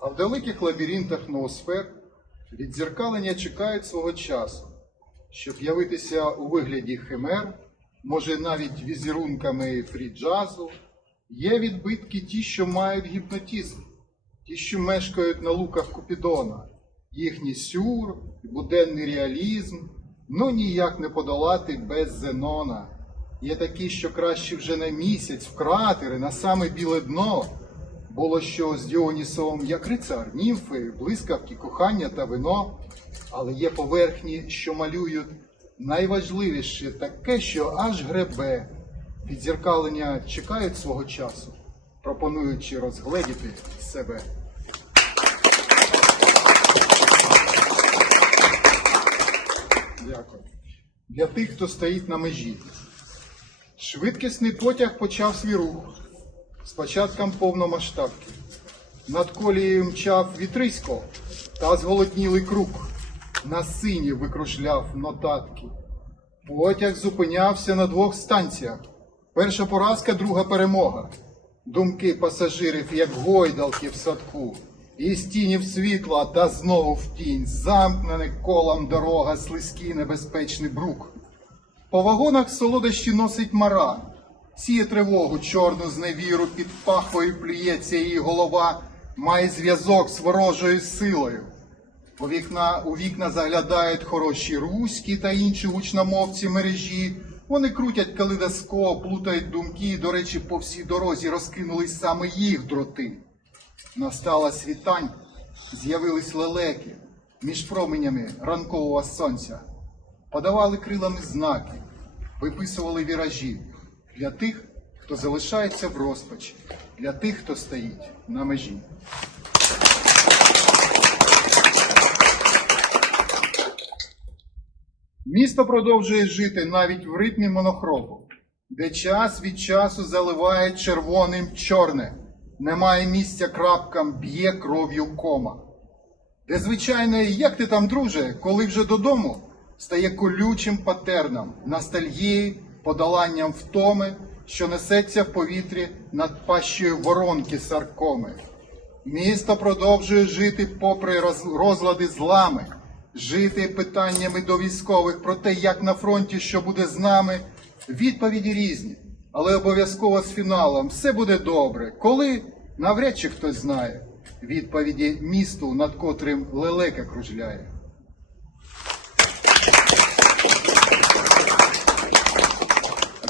А в далеких лабіринтах ноосфер віддзеркалення чекають свого часу, щоб явитися у вигляді химер, може навіть візерунками фрі-джазу. Є відбитки ті, що мають гіпнотизм, ті, що мешкають на луках Купідона, їхній сюр, буденний реалізм, ну ніяк не подолати без Зенона. Є такі, що краще вже на місяць, в кратери, на саме біле дно. Було що з Діонісом, як рицар, німфи, блискавки, кохання та вино, але є поверхні, що малюють найважливіше таке, що аж гребе. Відзеркалення чекають свого часу, пропонуючи розгледіти себе. Дякую. Для тих, хто стоїть на межі. Швидкісний потяг почав свій рух з початком повномасштабки. Над колією мчав вітрисько та зголоднілий круг. На сині викружляв нотатки. Потяг зупинявся на двох станціях. Перша поразка, друга перемога. Думки пасажирів, як гойдалки в садку, із тінів світла та знову в тінь, замкнений колом дорога, слизький небезпечний брук. По вагонах солодощі носить мара, сіє тривогу чорну зневіру, під пахвою плюється її голова, має зв'язок з ворожою силою. У вікна, у вікна заглядають хороші руські та інші гучномовці мережі. Вони крутять калейдоскоп, плутають думки. До речі, по всій дорозі розкинулись саме їх дроти. Настала світань, з'явились лелеки між променями ранкового сонця. Подавали крилами знаки, виписували віражі для тих, хто залишається в розпачі, для тих, хто стоїть на межі. Місто продовжує жити навіть в ритмі монохропу, де час від часу заливає червоним чорне, немає місця крапкам, б'є кров'ю кома. Де, звичайно, як ти там, друже, коли вже додому стає колючим патерном, ностальгії, подоланням втоми, що несеться в повітрі над пащею воронки саркоми. Місто продовжує жити попри розлади злами, жити питаннями до військових про те, як на фронті, що буде з нами. Відповіді різні, але обов'язково з фіналом все буде добре. Коли навряд чи хтось знає відповіді місту, над котрим лелека кружляє.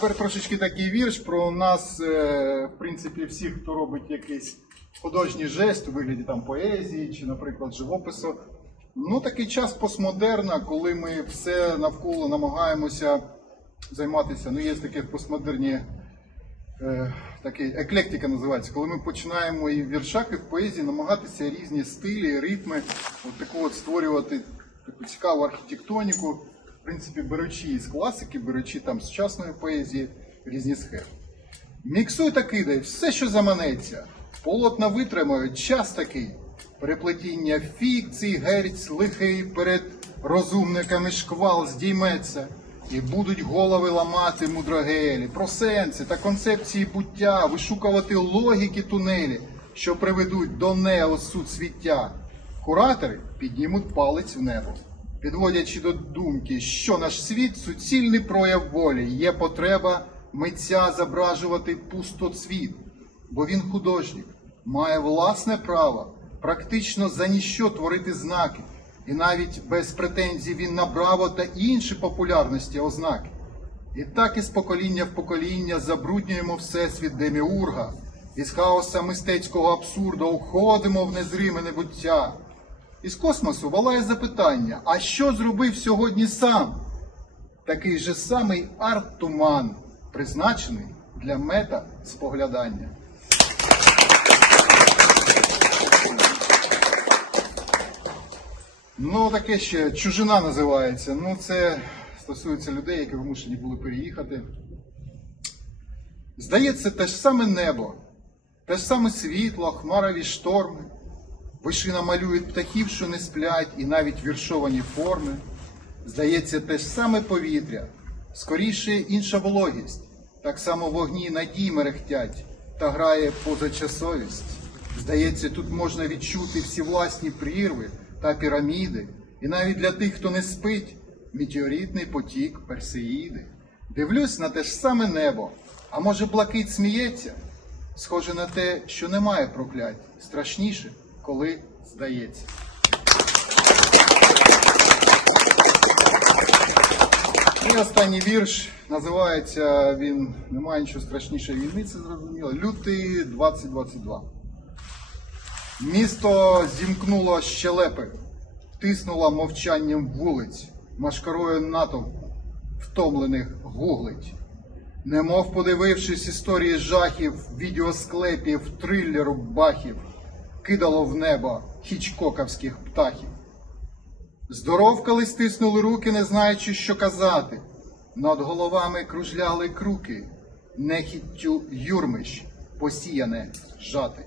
Тепер трошечки такий вірш про нас, е, в принципі, всіх, хто робить якийсь художній жест у вигляді там поезії чи, наприклад, живопису. Ну, такий час постмодерна, коли ми все навколо намагаємося займатися. Ну, є таке постмодерні е, такий еклектика називається, коли ми починаємо і в віршах, і в поезії намагатися різні стилі, ритми, от таку от створювати таку цікаву архітектоніку, принципі, беручи із класики, беручи там сучасної поезії різні схеми. Міксуй та кидай все, що заманеться. Полотна витримають час такий. Переплетіння фікцій, герць лихий перед розумниками шквал здійметься. І будуть голови ламати мудрогелі, про сенси та концепції буття, вишукувати логіки тунелі, що приведуть до неосуд свіття. Куратори піднімуть палець в небо, підводячи до думки, що наш світ суцільний прояв волі, є потреба митця зображувати пустоцвіт, бо він художник, має власне право практично за ніщо творити знаки, і навіть без претензій він на браво та інші популярності ознаки. І так із покоління в покоління забруднюємо всесвіт деміурга, із хаоса мистецького абсурду уходимо в незриме небуття. Із космосу валає запитання: а що зробив сьогодні сам? Такий же самий арт-туман, призначений для мета споглядання. Ну, таке ще чужина називається. Ну, це стосується людей, які вимушені були переїхати. Здається, те ж саме небо, те ж саме світло, хмарові шторми. Вишина малюють птахів, що не сплять, і навіть віршовані форми. Здається, те ж саме повітря, скоріше інша вологість. Так само вогні надій мерехтять та грає позачасовість. Здається, тут можна відчути всі власні прірви та піраміди, і навіть для тих, хто не спить, метеоритний потік Персеїди. Дивлюсь на те ж саме небо, а може блакить сміється? Схоже на те, що немає проклять, страшніше, коли здається. І останній вірш називається він Немає нічого страшніше війни, це зрозуміло. Лютий 2022. Місто зімкнуло щелепи, тиснуло мовчанням вулиць, машкарою натовп втомлених гуглить. Немов подивившись історії жахів, відеосклепів, трилеру бахів, кидало в небо хічкоковських птахів. Здоровкались, стиснули руки, не знаючи, що казати. Над головами кружляли круки, нехіттю юрмищ, посіяне жати.